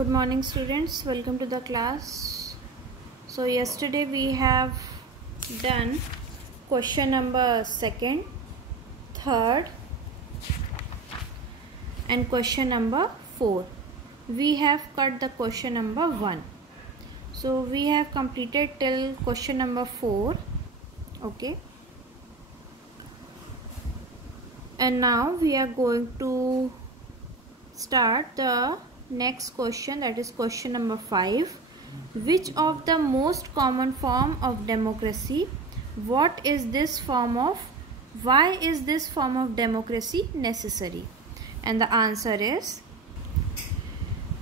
Good morning students, welcome to the class. So yesterday we have done question number 2nd, 3rd and question number 4. We have cut the question number 1. So we have completed till question number 4. Okay. And now we are going to start the next question, that is question number 5. Which of the most common form of democracy? What is this form of? Why is this form of democracy necessary? And the answer is,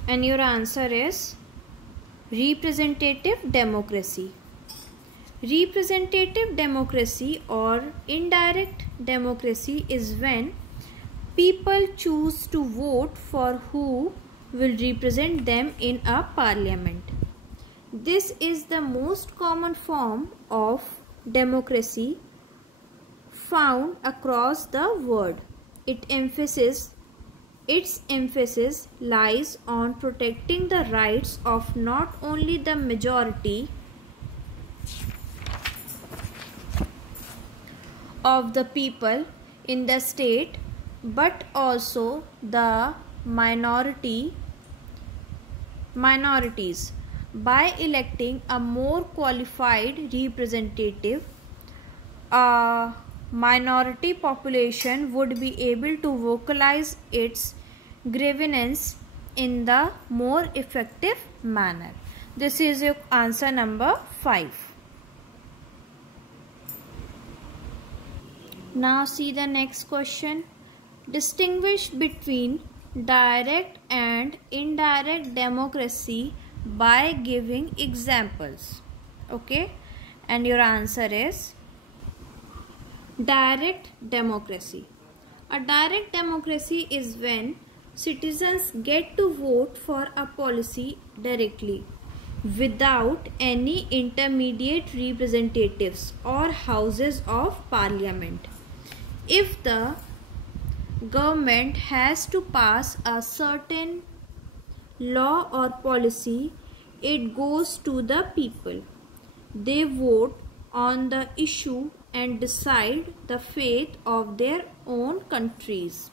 and your answer is representative democracy. Representative democracy or indirect democracy is when people choose to vote for who will represent them in a parliament. This is the most common form of democracy found across the world. Its emphasis lies on protecting the rights of not only the majority of the people in the state but also the minorities. By electing a more qualified representative, a minority population would be able to vocalize its grievances in the more effective manner. This is your answer number 5. Now see the next question. Distinguish between direct and indirect democracy by giving examples. Okay, and your answer is direct democracy. A direct democracy is when citizens get to vote for a policy directly without any intermediate representatives or houses of parliament. If the government has to pass a certain law or policy, it goes to the people. They vote on the issue and decide the fate of their own countries.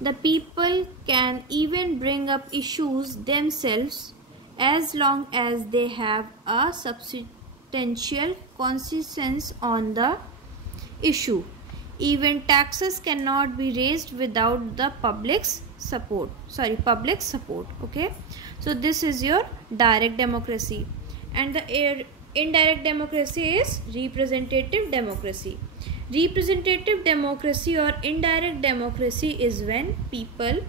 The people can even bring up issues themselves as long as they have a substantial consensus on the issue. Even taxes cannot be raised without the public support. Okay, so this is your direct democracy, and the indirect democracy is representative democracy. Representative democracy or indirect democracy is when people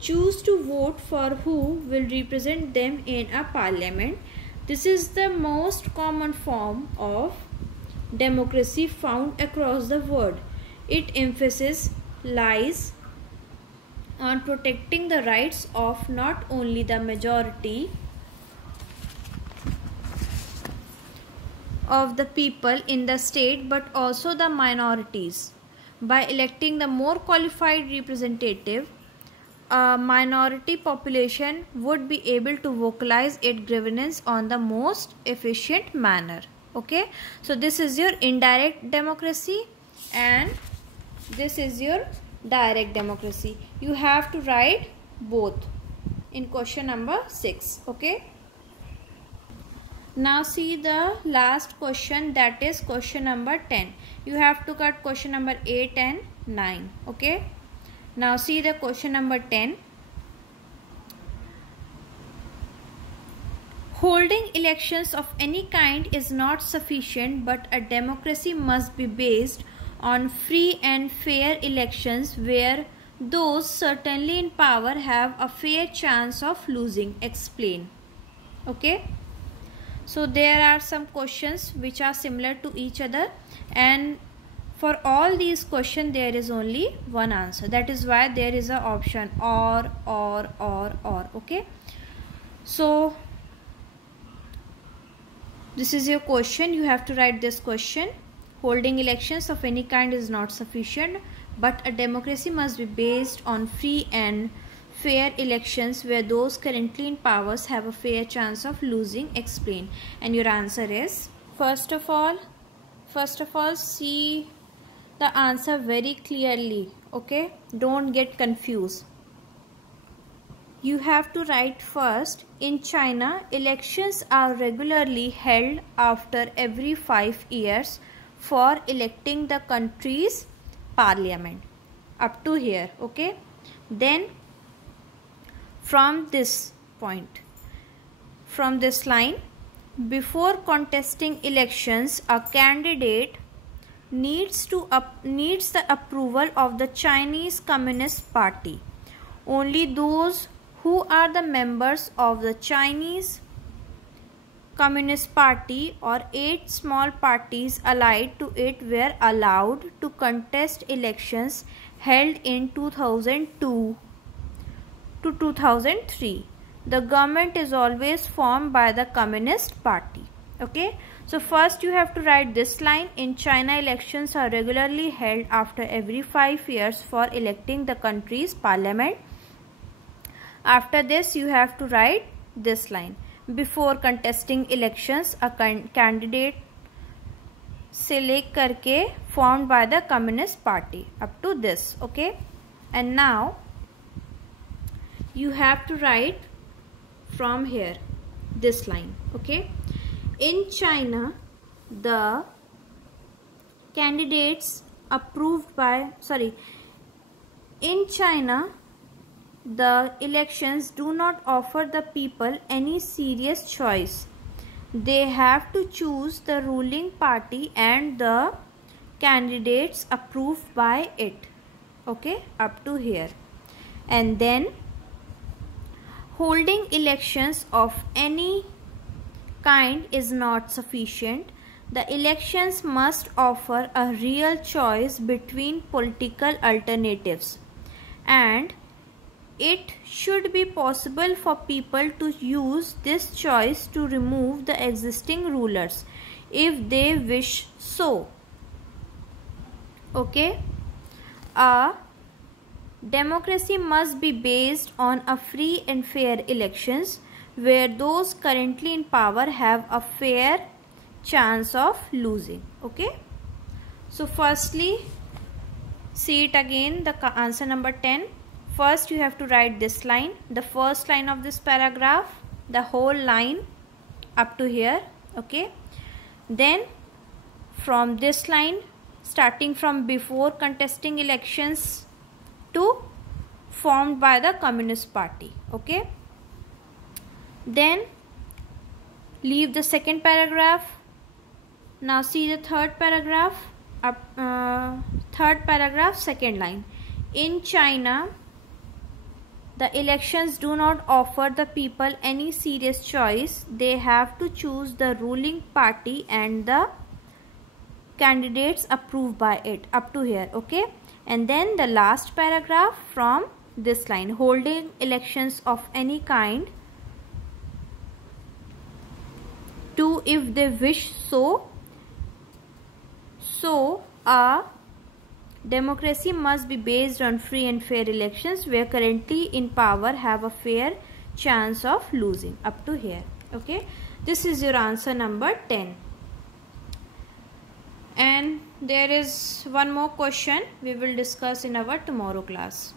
choose to vote for who will represent them in a parliament. This is the most common form of democracy found across the world. Its emphasis lies on protecting the rights of not only the majority of the people in the state but also the minorities. By electing the more qualified representative, a minority population would be able to vocalize its grievances on the most efficient manner. Okay, so this is your indirect democracy and this is your direct democracy. You have to write both in question number 6. Okay, now see the last question, that is question number 10. You have to cut question number 8 and 9. Okay, now see the question number 10. Holding elections of any kind is not sufficient, but a democracy must be based on free and fair elections where those certainly in power have a fair chance of losing. Explain. Okay, so there are some questions which are similar to each other, and for all these questions there is only one answer. That is why there is an option or. Okay, so this is your question. You have to write this question. Holding elections of any kind is not sufficient, but a democracy must be based on free and fair elections where those currently in powers have a fair chance of losing? Explain. And your answer is, first of all see the answer very clearly. Okay, don't get confused. You have to write first, in China, elections are regularly held after every 5 years for electing the country's parliament. Up to here, okay? Then from this point, from this line, before contesting elections, a candidate needs the approval of the Chinese Communist Party. Only those who are the members of the Chinese Communist Party or 8 small parties allied to it were allowed to contest elections held in 2002 to 2003. The government is always formed by the Communist Party. Okay, so first you have to write this line, in China elections are regularly held after every 5 years for electing the country's parliament. After this you have to write this line, before contesting elections a candidate select करके formed by the Communist Party, up to this. Okay, and now you have to write from here this line. Okay, in China the candidates in China the elections do not offer the people any serious choice. They have to choose the ruling party and the candidates approved by it. Okay, up to here. And then holding elections of any kind is not sufficient. The elections must offer a real choice between political alternatives, and it should be possible for people to use this choice to remove the existing rulers if they wish so. Okay, a democracy must be based on a free and fair elections where those currently in power have a fair chance of losing. Okay, so firstly see it again, the answer number 10. First you have to write this line, the first line of this paragraph, the whole line up to here. Okay, then from this line, starting from before contesting elections to formed by the Communist Party. Okay, then leave the second paragraph. Now see the third paragraph, second line. In China the elections do not offer the people any serious choice. They have to choose the ruling party and the candidates approved by it, up to here. Okay, and then the last paragraph from this line, holding elections of any kind to if they wish so. So a democracy must be based on free and fair elections where currently in power have a fair chance of losing, up to here. Okay, this is your answer number 10. And there is one more question we will discuss in our tomorrow class.